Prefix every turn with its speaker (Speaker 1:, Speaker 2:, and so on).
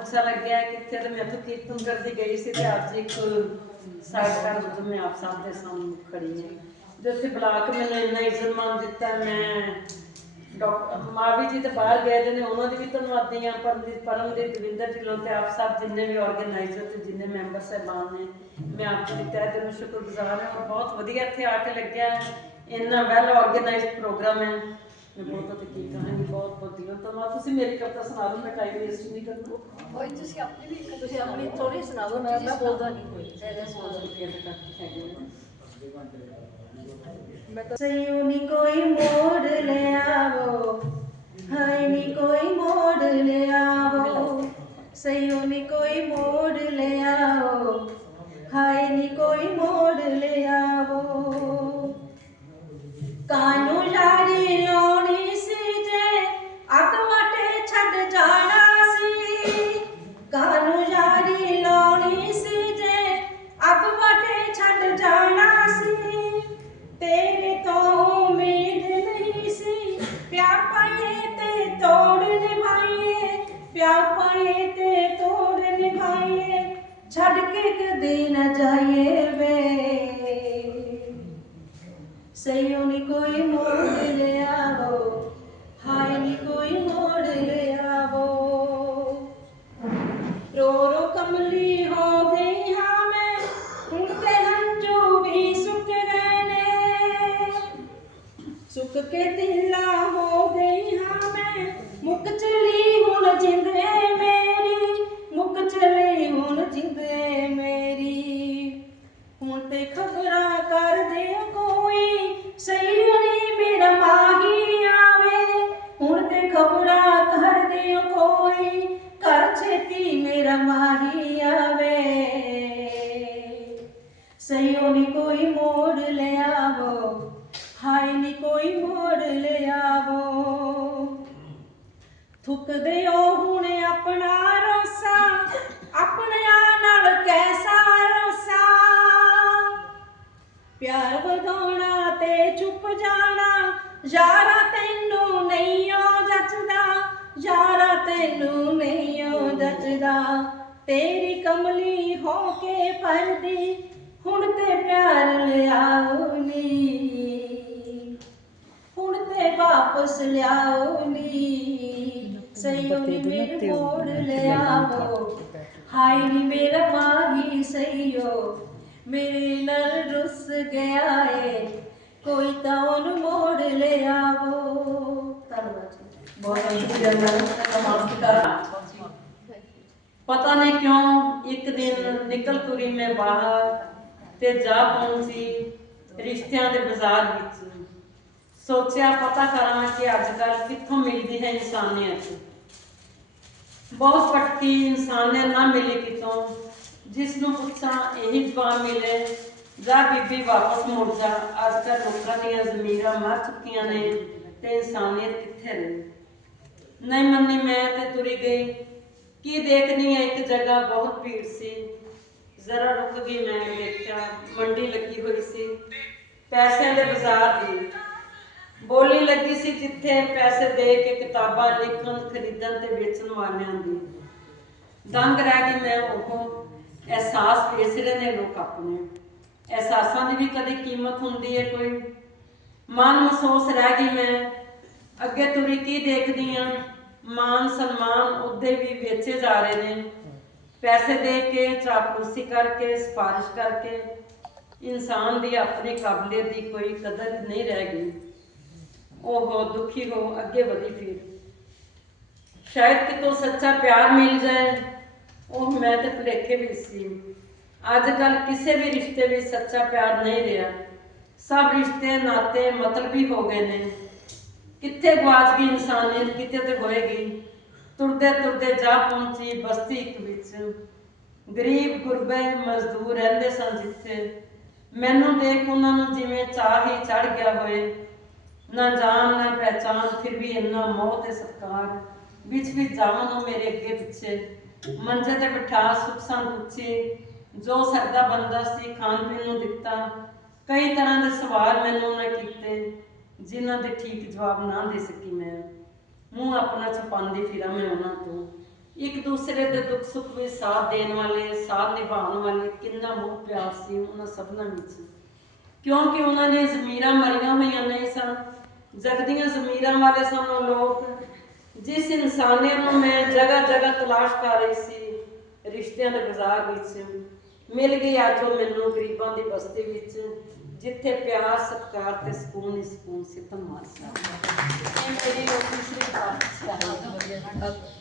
Speaker 1: ਅੱਛਾ ਲੱਗਿਆ ਕਿੱਥੇ ਤੇ ਮੈਂ ਤਾਂ ਕੀਰਤਨ ਕਰਦੀ ਗਈ ਸੀ ਤੇ ਅੱਜ ਇੱਕ ਸਾਈਡ ਕਰ ਜਦੋਂ ਮੈਂ ਆਪ ਸਭ ਦੇ ਸਾਹਮਣੇ ਖੜੀ ਹਾਂ ਜੇ ਉੱਥੇ ਬੁਲਾ ਕੇ ਮੈਨੂੰ ਇੰਨਾ ਇੱਜ਼ਤ ਮਾਨ ਦਿੱਤਾ, ਮੈਂ ਡਾਕਟਰ ਮਾਵੀ ਜੀ ਤੇ ਬਾਹਰ ਗਏ ਦੇ ਨੇ, ਉਹਨਾਂ ਦੀ ਵੀ ਧੰਨਵਾਦੀ ਹਾਂ, ਪਰਮਜੀਤ ਪਰਮਜੀਤ, ਦਵਿੰਦਰ ਢਿੱਲੋਂ ਤੇ ਆਪ ਸਭ ਜਿੰਨੇ ਵੀ ਆਰਗੇਨਾਈਜ਼ਰ ਤੇ ਜਿੰਨੇ ਮੈਂਬਰ ਸਹਿਬਾਨ ਨੇ, ਮੈਂ ਆਪ ਜੀ ਦੀ ਤਹਿ ਦਿਲੋਂ ਸ਼ੁਕਰਗੁਜ਼ਾਰ ਹਾਂ ਔਰ ਬਹੁਤ ਵਧੀਆ ਇੱਥੇ ਆ ਕੇ ਲੱਗਿਆ ਹੈ। ਇੰਨਾ ਵੈਲ ਆਰਗੇਨਾਈਜ਼ਡ ਪ੍ਰੋਗਰਾਮ ਹੈ ਮੈਂ ਬਹੁਤ ਤੇ ਕੀ ਕਹਾਂਗੀ ਬਹੁਤ ਬਹੁਤ ਦਿਲੋਂ ਧੰਨਵਾਦ ਤੁਸੀਂ ਮੇਰੀ ਕਵਿਤਾ ਸੁਣਾ ਦਿਓ ਮੈਂ ਟਾਈਮ ਵੇਸਟ ਨਹੀਂ ਕਰਨਾ।
Speaker 2: ਕੋਈ ਤੁਸੀਂ ਆਪਣੀ ਵੀ ਇੱਕ
Speaker 3: ਤੁਸੀਂ ਆਪਣੀ ਥੋੜੀ ਸੁਣਾ ਦਿਓ ਮੈਂ ਮੈਂ ਬੋਲਦਾ ਨਹੀਂ ਕੋਈ।
Speaker 4: ਸਈਓ ਨੀ ਕੋਈ ਮੋੜ ਲਿਆਵੋ ਹਾਏ ਪਿਆਰ ਪਾਏ ਤੇ ਤੋੜ ਨਿਭਾਈਏ, ਛੱਡ ਕੇ ਕਦੇ ਨਾ ਜਾਈਏ ਵੇ। ਸਈਓ ਨੀ ਕੋਈ ਮੋੜ ਲਿਆਵੋ, ਹਾਏ ਨੀ ਕੋਈ ਮੋੜ ਲਿਆਵੋ। ਰੋ ਰੋ ਕਮਲੀ ਹੋ ਗਈ ਹਾਂ ਮੈਂ, ਹੁਣ ਤੇ ਹੰਝੂ ਵੀ ਸੁੱਕ ਗਏ ਨੇ। ਸੁੱਕ ਕੇ ਦਿਲਾ ਸਹੀ ਨੀ ਕੋਈ ਮੋੜ ਲਿਆਵੋ, ਹਾਏ ਨੀ ਕੋਈ ਮੋੜ ਲਿਆਵੋ। ਥੁੱਕਦੇ ਹੋ ਹੁਣ ਆਪਣਾ ਰੋਸਾ ਆਪਣਿਆਂ ਨਾਲ ਕੈਸਾ ਰੋਸਾ? ਪਿਆਰ ਵਧਾਉਣਾ ਤੇ ਚੁੱਪ ਜਾਣਾ, ਯਾਰਾ ਤੈਨੂੰ ਨਹੀਂ ਓ ਜੱਚਦਾ, ਯਾਰਾ ਤੈਨੂੰ ਨਹੀਂ ਓ ਜੱਚਦਾ। ਤੇਰੀ ਕਮਲੀ ਹੋ ਕੇ ਫਰਦੀ ਹੁਣ ਤੇ ਪਿਆਰ ਲਿਆਓ ਨੀ। ਹੁਣ ਤੇ ਵਾਪਸ ਲਿਆਓ ਨੀ। ਸਈਓ ਨੀ ਮੇਰੇ ਮੋੜ ਲਿਆਵੋ ਹਾਏ ਨੀ ਮੇਰਾ ਮਾਹੀ ਸਈਓ ਮੇਰੇ ਨਾਲ ਰੁੱਸ ਗਿਆ ਏ। ਕੋਈ ਤਾਂ ਉਹਨੂੰ ਮੋੜ ਲਿਆਵੋ। ਧੰਨਵਾਦ ਜੀ।
Speaker 1: ਬਹੁਤ ਸ਼ੁਕਰੀਆ ਮੈਡਮ ਕਮਾਲ ਕੀਤਾ। ਪਤਾ ਨਹੀਂ ਕਿਉਂ ਇੱਕ ਤੇ ਜਾ ਪਹੁੰਚੀ ਰਿਸ਼ਤਿਆਂ ਦੇ ਬਾਜ਼ਾਰ ਵਿੱਚ। ਸੋਚਿਆ, ਪਤਾ ਕਰਾਂ ਕਿ ਅੱਜ ਕੱਲ ਕਿੱਥੋਂ ਮਿਲਦੀ ਹੈ ਇਨਸਾਨੀਅਤ। ਬਹੁਤ ਭਟਕੀ ਇਨਸਾਨੀਅਤ ਨਾ ਮਿਲੀ ਕਿਤੋਂ, ਜਿਸ ਨੂੰ ਪੁੱਛਾਂ ਇਹੀ ਜਵਾਬ ਮਿਲੇ, ਜਾ ਬੀਬੀ, ਵਾਪਸ ਮੁੜ ਜਾ। ਅੱਜ ਕੱਲ ਲੋਕਾਂ ਦੀਆਂ ਜ਼ਮੀਰਾਂ ਮਰ ਚੁੱਕੀਆਂ ਨੇ ਤੇ ਇਨਸਾਨੀਅਤ ਕਿੱਥੇ ਰਹੀ? ਨਹੀਂ ਮੰਨੀ ਮੈਂ ਤੇ ਤੁਰੀ ਗਈ। ਕੀ ਦੇਖਣੀ ਹੈ ਇੱਕ ਜਗ੍ਹਾ ਬਹੁਤ ਭੀੜ ਸੀ। ਜ਼ਰਾ ਰੁਕ ਗਈ ਮੈਂ ਦੇਖਿਆ ਮੰਡੀ ਲੱਗੀ ਹੋਈ ਸੀ। ਪੈਸਿਆਂ ਦੇ ਬਾਜ਼ਾਰ ਦੀ। ਬੋਲੀ ਲੱਗੀ ਸੀ ਜਿੱਥੇ ਪੈਸੇ ਦੇ ਕੇ ਕਿਤਾਬਾਂ ਲਿਖਣ, ਖਰੀਦਣ ਤੇ ਵੇਚਣ ਵਾਲਿਆਂ ਦੀ। ਦੰਗ ਰਹਿ ਗਈ ਮੈਂ ਉਹ। ਅਹਿਸਾਸ ਵੇਚਦੇ ਨੇ ਲੋਕ ਆਪਣੇ। ਅਹਿਸਾਸਾਂ ਦੀ ਵੀ ਕਦੇ ਕੀਮਤ ਹੁੰਦੀ ਹੈ ਕੋਈ। ਮਨ ਮਹਿਸੂਸ ਰਹਿ ਗਈ ਮੈਂ। ਅੱਗੇ ਤੁਰੀ ਕੀ ਦੇਖਦੀ ਆ? ਮਾਨ ਸਨਮਾਨ ਉਹਦੇ ਵੀ ਵੇਚੇ ਜਾ ਰਹੇ ਨੇ। ਪੈਸੇ ਦੇ ਕੇ, ਚਾਪਲੂਸੀ ਕਰਕੇ, ਸਿਫਾਰਿਸ਼ ਕਰਕੇ ਇਨਸਾਨ ਦੀ ਆਪਣੀ ਕਾਬਲੀਅਤ ਦੀ ਕੋਈ ਕਦਰ ਨਹੀਂ ਰਹਿ ਗਈ। ਉਹ ਦੁਖੀ ਹੋ, ਅੱਗੇ ਵਧੀ ਫਿਰ। ਸ਼ਾਇਦ ਕਿਤੋਂ ਸੱਚਾ ਪਿਆਰ ਮਿਲ ਜਾਏ, ਉਹ ਮੈਂ ਤੇ ਭੁਲੇਖੇ ਵੀ ਸੀ। ਅੱਜ ਕੱਲ ਕਿਸੇ ਵੀ ਰਿਸ਼ਤੇ ਵਿੱਚ ਸੱਚਾ ਪਿਆਰ ਨਹੀਂ ਰਿਹਾ। ਸਭ ਰਿਸ਼ਤੇ, ਨਾਤੇ ਮਤਲਬੀ ਹੋ ਗਏ ਨੇ। ਕਿੱਥੇ ਗਵਾਚ ਗਈ ਇਨਸਾਨੀਅਤ ਕਿਤੇ ਤੇ ਹੋਏਗੀ? ਤੁਰਦੇ ਤੁਰਦੇ ਜਾ ਪਹੁੰਚੀ ਬਸਤੀ ਇੱਕ ਵਿੱਚ। ਗਰੀਬ ਗੁਰਬੇ ਮਜ਼ਦੂਰ ਰਹਿੰਦੇ ਸਨ ਜਿੱਥੇ। ਮੈਨੂੰ ਦੇਖ ਉਹਨਾਂ ਨੂੰ ਜਿਵੇਂ ਚਾਹ ਹੀ ਚੜ ਗਿਆ ਹੋਏ। ਨਾ ਜਾਣ, ਨਾ ਪਹਿਚਾਨ ਫਿਰ ਵੀ ਇੰਨਾ ਮੋਹ ਤੇ ਸਤਕਾਰ। ਵਿੱਚ ਵਿੱਚ ਜਾਵਾਂ ਨੂੰ ਮੇਰੇ ਅੱਗੇ ਪਿੱਛੇ। ਮੰਜੇ ਤੇ ਬਿਠਾ, ਸੁਖ ਸੰਗ ਪੁੱਛੇ। ਜੋ ਸਰਦਾ ਬੰਦਾ ਸੀ, ਖਾਣ ਪੀਣ ਨੂੰ ਦਿੱਤਾ। ਕਈ ਤਰ੍ਹਾਂ ਦੇ ਸਵਾਲ ਮੈਨੂੰ ਉਹਨਾਂ ਕੀਤੇ, ਜਿਨ੍ਹਾਂ ਦੇ ਠੀਕ ਜਵਾਬ ਨਾ ਦੇ ਸਕੀ ਮੈਂ। ਮੂੰਹ ਆਪਣਾ ਛਪਾਉਂਦੀ ਫਿਰਾਂ ਮੈਂ ਉਹਨਾਂ ਤੋਂ। ਇੱਕ ਦੂਸਰੇ ਦੇ ਦੁੱਖ ਸੁੱਖ ਵਿੱਚ ਸਾਥ ਦੇਣ ਵਾਲੇ, ਸਾਥ ਨਿਭਾਉਣ ਵਾਲੇ ਕਿੰਨਾ ਮੋਹ ਪਿਆਰ ਸੀ ਉਹਨਾਂ ਸਭਨਾਂ ਵਿੱਚ। ਕਿਉਂਕਿ ਉਹਨਾਂ ਨੇ ਜ਼ਮੀਰਾਂ ਮਰੀਆਂ ਹੋਈਆਂ ਨਹੀਂ ਸਨ। ਜਗਦੀਆਂ ਜ਼ਮੀਰਾਂ ਵਾਲੇ ਸਨ ਉਹ ਲੋਕ। ਜਿਸ ਇਨਸਾਨੀਅਤ ਨੂੰ ਮੈਂ ਜਗ੍ਹਾ ਜਗ੍ਹਾ ਤਲਾਸ਼ ਕਰ ਰਹੀ ਸੀ, ਰਿਸ਼ਤਿਆਂ ਦੇ ਬਾਜ਼ਾਰ ਵਿੱਚ ਮਿਲ ਗਈ ਗਿਆ ਜੋ ਮੈਨੂੰ ਗਰੀਬਾਂ ਦੀ ਬਸਤੀ ਵਿੱਚ ਜਿੱਥੇ ਪਿਆਰ ਸਤਕਾਰ ਤੇ ਸਕੂਨ ਹੀ ਸਕੂਨ ਸਿੱਧਾ ਮਾਰ ਇਹ ਮੇਰੀ ਰੋਟੀ ਸ਼੍ਰੀ ਪਾਤਸ਼ਾਹ